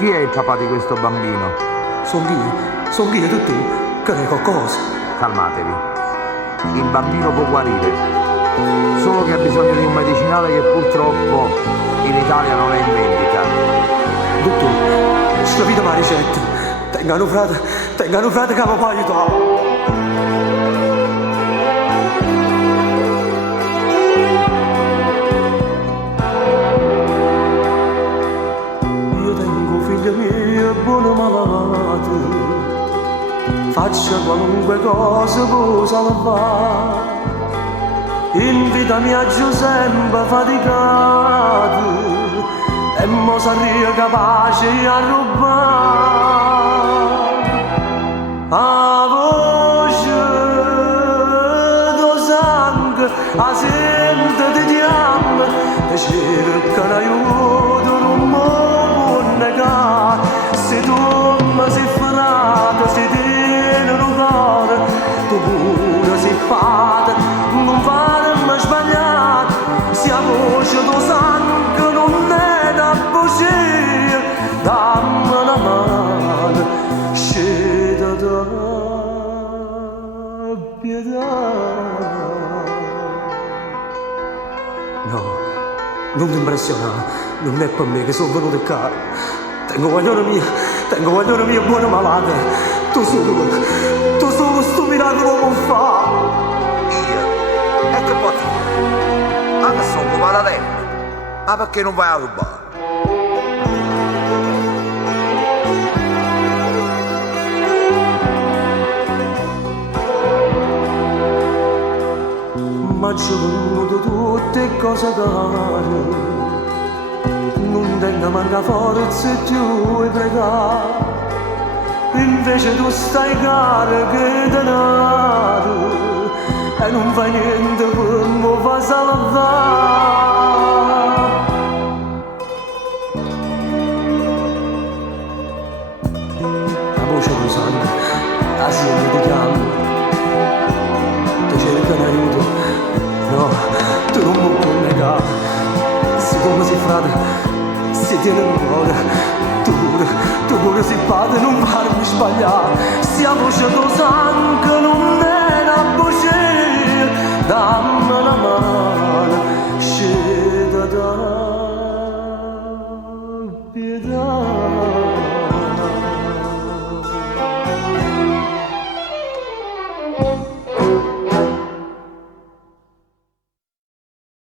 Chi è il papà di questo bambino? Son io tu, che ne qualcosa. Calmatevi. Il bambino può guarire, solo che ha bisogno di un medicinale che purtroppo in Italia non è in vendita. Dottore, sta vita ma ricetta. Tengano frate che mi può aiutare. Figlia mia, buona malata, faccia qualunque cosa può salvare. In vita mia giù sempre faticato e mo sarei capace a rubare. A voce do sangue, a sente di diamante, e cerca l'aiuto non mi può negare. Se tu mi sei frate, se tieni un cuore, tu pure sei padre, non farmi sbagliare. Se a voce do sangue non è da bugia, dammi una mano, sceda da pietà. No, non ti impressionare, non è per me che sono venuto qua. Tengo guaglione mia buona malata. Tu solo sto miracolo può fare. Io? E che posso fare? Ma che sono come la terra? Ma perché non vai a rubare? Ma ci ho venuto tutte cose care, non tengo manca forza più e pregare. Invece tu stai cara che denaro e non fai niente per mi fa salvare. La voce di sangue, la siena ti chiama, ti cerca un aiuto. No, tu non mi puoi negare. Se tu mi sei frate, se tieni un cuore, tu pure sei padre, non farmi sbagliare. Se a voce do sangue non è una bugia, dammi una mano.